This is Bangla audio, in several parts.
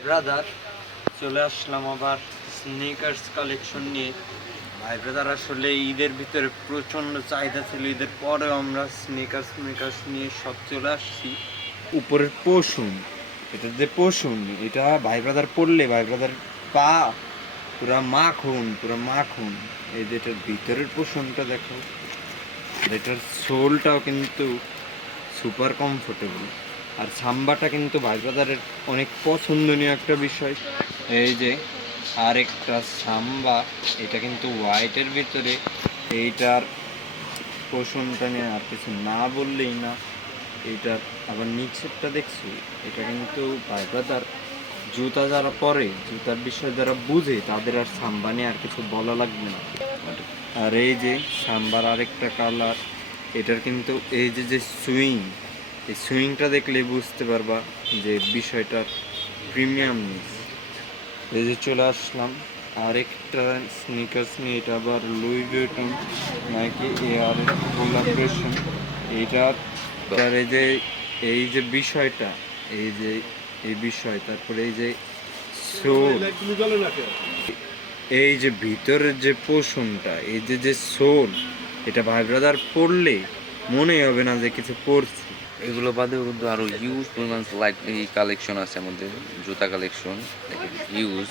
ব্রাদার চলে আসলাম আবার স্নিকার্স কালেকশন নিয়ে। ভাই ব্রাদার আসলে ঈদের ভিতরে প্রচণ্ড চাহিদা ছিল, ঈদের পরেও আমরা স্নিকার্স নিয়ে সব চলে আসছি। উপরের পশম, এটার যে পশম, এটা ভাই ব্রাদার পরলে ভাই ব্রাদার পা পুরা মাখন। এই যে এটার ভিতরের পশমটা দেখো, এটার সোলটাও কিন্তু সুপার কমফোর্টেবল। আর সাম্বাটা কিন্তু ভাই ব্রাদারের অনেক পছন্দনীয় একটা বিষয়। এই যে আরেকটা সাম্বা, এটা কিন্তু হোয়াইটের ভিতরে। এইটার পোষণটা নিয়ে আর কিছু না বললেই না। এইটার আবার নিচেরটা দেখছি, এটা কিন্তু ভাই ব্রাদার জুতা যারা পরে, জুতার বিষয় যারা বুঝে, তাদের আর সাম্বা নিয়ে আর কিছু বলা লাগবে না। আর এই যে সাম্বার আরেকটা কালার, এটার কিন্তু এই যে সুইং, এই সুইংটা দেখলে বুঝতে পারবা যে বিষয়টার প্রিমিয়ামনেস। এই যে চলে আসলাম আরেকটা স্নিকার্স নিয়ে, এটা আবার লুই ভিউটন নাকি এয়ার কোলাবরেশন। এইটার এই যে বিষয়টা, এই যে এই বিষয়, তারপরে এই যে সোল, এই যে ভিতরের যে পোষণটা, এই যে সোল, এটা ভাই ব্রাদার পড়লে মনে হবে না যে কিছু পড়ছি। এগুলো বাদেও কিন্তু আরো ইউজ পরিমাণ লাইক এই কালেকশন আছে আমাদের, জুতা কালেকশন ইউজ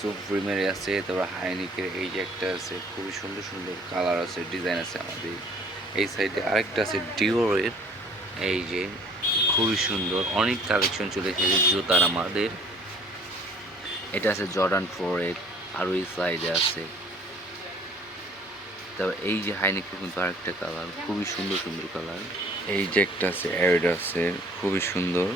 সুপ্রিমের আছে, তারপর হাইনিকের এই যে একটা আছে, খুবই সুন্দর সুন্দর কালার আছে, ডিজাইন আছে আমাদের। এই সাইডে আরেকটা আছে ডিওরের, এই যে খুবই সুন্দর অনেক কালেকশন চলে এসেছে জুতার আমাদের। এটা আছে জর্ডান 4-এর, আরও এই সাইডে আছে। তারপর এই যে হাইনিকের কিন্তু আরেকটা কালার, খুবই সুন্দর সুন্দর কালার। এই যে একটা আছে অ্যাডিডাসের, খুবই সুন্দর।